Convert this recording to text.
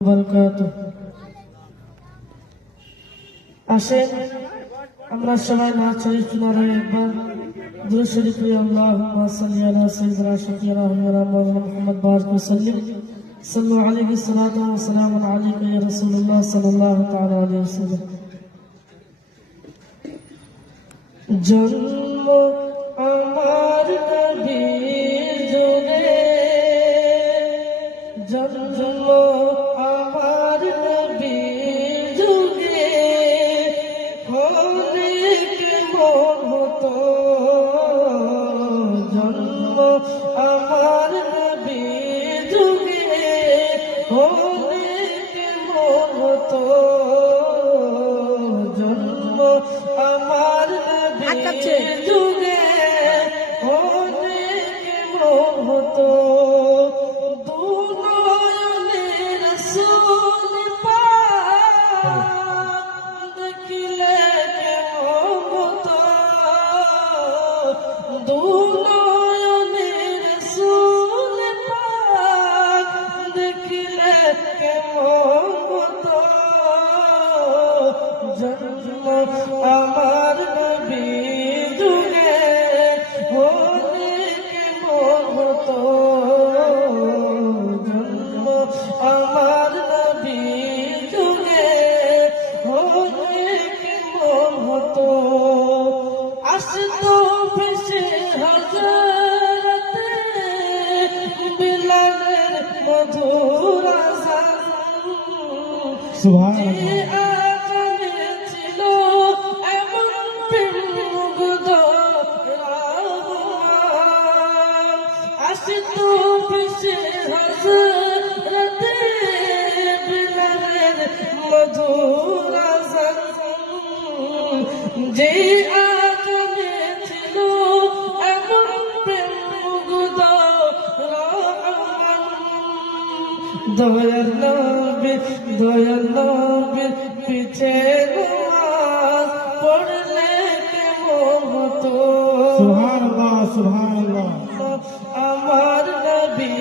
বারাকাতুহু। আসেন আমরা সবাই নাচ শরীফ নারায় একবার দুরূদ শরীফ পড়ি। আল্লাহুম্মা সাল্লি আলা সাইয়্যিদিনা শাফিঈনা মাওলানা মুহাম্মদ বারিক ওয়া সাল্লিম সাল্লু আলাইহি সাল্লাতু ওয়া সালামু আলাইকা ইয়া রাসূলুল্লাহ সাল্লাল্লাহু তাআলা আলাইহি ওয়াসাল্লাম। জন্ম আমার নবীর যুগে, জন্ম আমার নবীর যুগে হলে কেমন হতো। জন্ম আমার নবীর যুগে হলে কেমন হতো। জন্ম আমার নবীর যুগে হলে কেমন হতো। জন্ম আমার নবীর যুগে হলে কেমন হতো। জন্ম আমার নবীর যুগে হলে কেমন হতো। আসতো ভেসে হযরতে বিলালের মধুর আযান। সুবহানাল্লাহ। আসতো ভেসে হযরতে বিলালের মধুর আযান। যে আযানে ছিল এমন প্রেম মুগ্ধ রহমান। দয়াল নবীর পিছে নামাজ পড়লে কেমন হতো। সুবহানাল্লাহ সুবহানাল্লাহ। আমার নবী